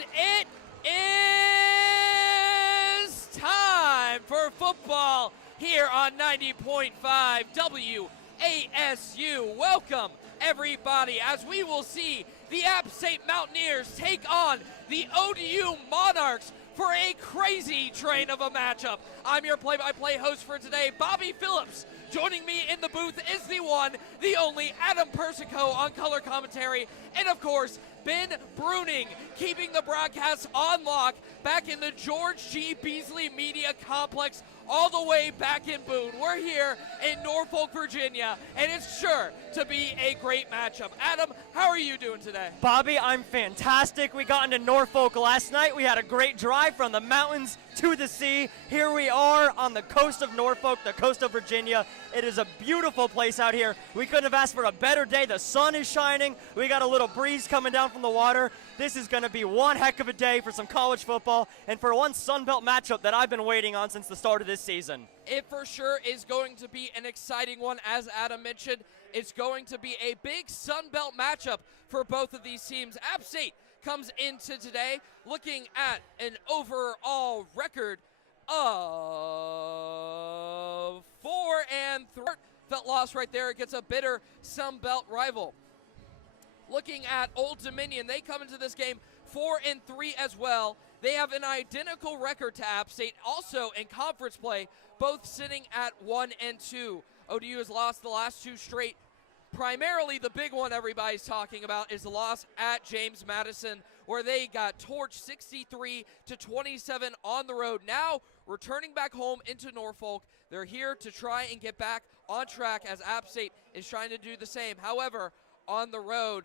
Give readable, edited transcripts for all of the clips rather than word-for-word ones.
And it is time for football here on 90.5 WASU. Welcome, everybody, as we will see the App State Mountaineers take on the ODU Monarchs for a crazy train of a matchup. I'm your play-by-play host for today, Bobby Phillips. Joining me in the booth is the one, the only Adam Persico on color commentary, and of course, Ben Bruning, keeping the broadcast on lock back in the George G. Beasley Media Complex all the way back in Boone. We're here in Norfolk, Virginia, and it's sure to be a great matchup. Adam, how are you doing today? Bobby, I'm fantastic. We got into Norfolk last night. We had a great drive from the mountains to the sea. Here we are on the coast of Norfolk, the coast of Virginia. It is a beautiful place out here. We couldn't have asked for a better day. The sun is shining. We got a little breeze coming down from the water. This is going to be one heck of a day for some college football and for one Sun Belt matchup that I've been waiting on since the start of this season. It for sure is going to be an exciting one, as Adam mentioned. It's going to be a big Sun Belt matchup for both of these teams. App State comes into today looking at an overall record of 4-3. Felt loss right there against a bitter Sun Belt rival. Looking at Old Dominion, they come into this game 4-3 as well. They have an identical record to App State, also in conference play, both sitting at 1-2. ODU has lost the last two straight. Primarily the big one everybody's talking about is the loss at James Madison, where they got torched 63-27 on the road. Now returning back home into Norfolk, they're here to try and get back on track as App State is trying to do the same. However, on the road.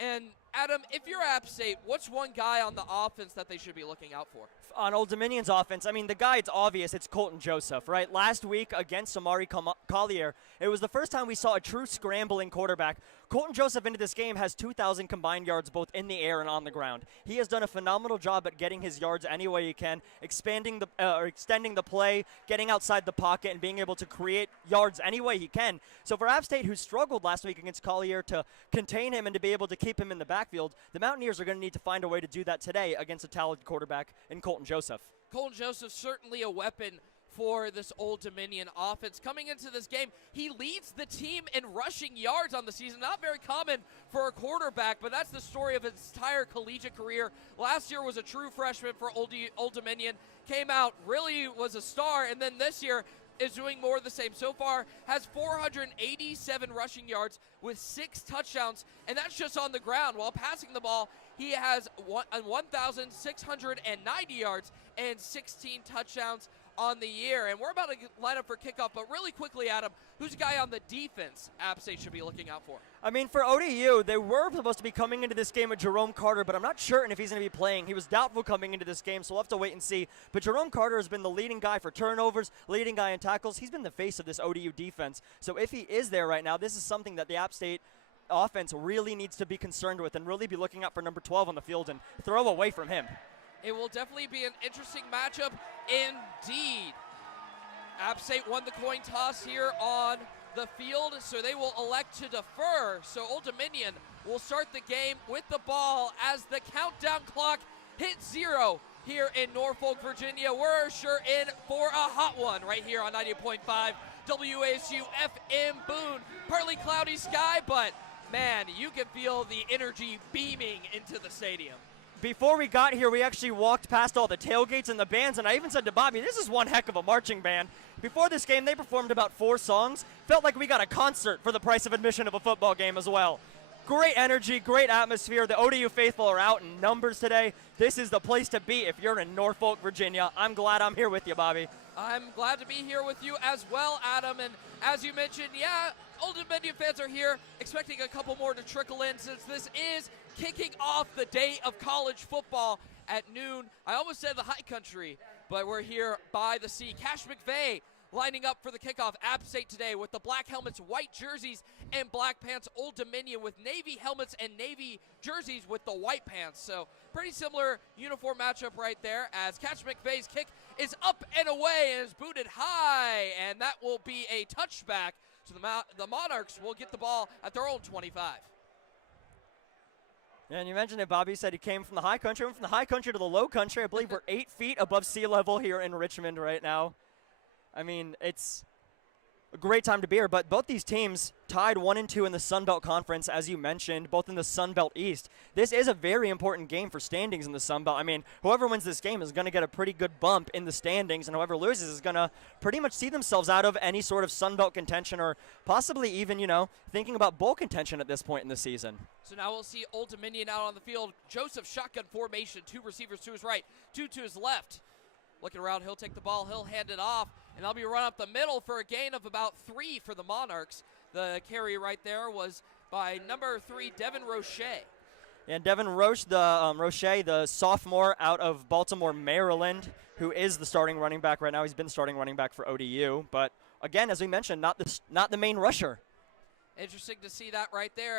And Adam, if you're App State, what's one guy on the offense that they should be looking out for? On Old Dominion's offense, I mean, the guy, it's obvious, it's Colton Joseph, right? Last week against Amari Collier, it was the first time we saw a true scrambling quarterback. Colton Joseph into this game has 2,000 combined yards both in the air and on the ground. He has done a phenomenal job at getting his yards any way he can, extending the play, getting outside the pocket, and being able to create yards any way he can. So for App State, who struggled last week against Collier to contain him and to be able to keep him in the backfield, the Mountaineers are going to need to find a way to do that today against a talented quarterback in Colton Joseph. Colton Joseph, certainly a weapon for this Old Dominion offense. Coming into this game, he leads the team in rushing yards on the season. Not very common for a quarterback, but that's the story of his entire collegiate career. Last year was a true freshman for Old Dominion. Came out, really was a star, and then this year is doing more of the same. So far, has 487 rushing yards with 6 touchdowns, and that's just on the ground. While passing the ball, he has 1,690 yards and 16 touchdowns on the year. And we're about to line up for kickoff, but really quickly, Adam, who's a guy on the defense App State should be looking out for? I mean, for ODU, they were supposed to be coming into this game with Jerome Carter, but I'm not certain if he's going to be playing. He was doubtful coming into this game, so we'll have to wait and see. But Jerome Carter has been the leading guy for turnovers, leading guy in tackles. He's been the face of this ODU defense. So if he is there right now, this is something that the App State offense really needs to be concerned with and really be looking out for number 12 on the field and throw away from him. It will definitely be an interesting matchup indeed. App State won the coin toss here on the field, so they will elect to defer. So Old Dominion will start the game with the ball as the countdown clock hits 0 here in Norfolk, Virginia. We're sure in for a hot one right here on 90.5 WASU FM Boone. Partly cloudy sky, but man, you can feel the energy beaming into the stadium. Before we got here, we actually walked past all the tailgates and the bands, and I even said to Bobby, this is one heck of a marching band. Before this game, they performed about 4 songs. Felt like we got a concert for the price of admission of a football game as well. Great energy, great atmosphere. The ODU faithful are out in numbers today. This is the place to be if you're in Norfolk, Virginia. I'm glad I'm here with you, Bobby. I'm glad to be here with you as well, Adam. And as you mentioned, yeah, Old Dominion fans are here, expecting a couple more to trickle in since this is kicking off the day of college football at noon. I almost said the high country, but we're here by the sea. Cash McVay lining up for the kickoff. App State today with the black helmets, white jerseys, and black pants. Old Dominion with navy helmets and navy jerseys with the white pants. So pretty similar uniform matchup right there, as Cash McVay's kick is up and away and is booted high, and that will be a touchback. So the Monarchs will get the ball at their own 25. Yeah, and you mentioned it, Bobby said he came from the high country. Went from the high country to the low country. I believe we're 8 feet above sea level here in Richmond right now. I mean, it's a great time to be here, but both these teams tied 1 and 2 in the Sun Belt Conference, as you mentioned, both in the Sun Belt East. This is a very important game for standings in the Sun Belt. I mean, whoever wins this game is going to get a pretty good bump in the standings, and whoever loses is going to pretty much see themselves out of any sort of Sun Belt contention or possibly even, thinking about bowl contention at this point in the season. So now we'll see Old Dominion out on the field. Joseph shotgun formation, 2 receivers to his right, 2 to his left. Looking around, he'll take the ball, he'll hand it off, and that'll be run up the middle for a gain of about 3 for the Monarchs. The carry right there was by number 3, Devin Roche. And Devin Roche, the sophomore out of Baltimore, Maryland, who is the starting running back right now. He's been starting running back for ODU, but again, as we mentioned, not the main rusher. Interesting to see that right there.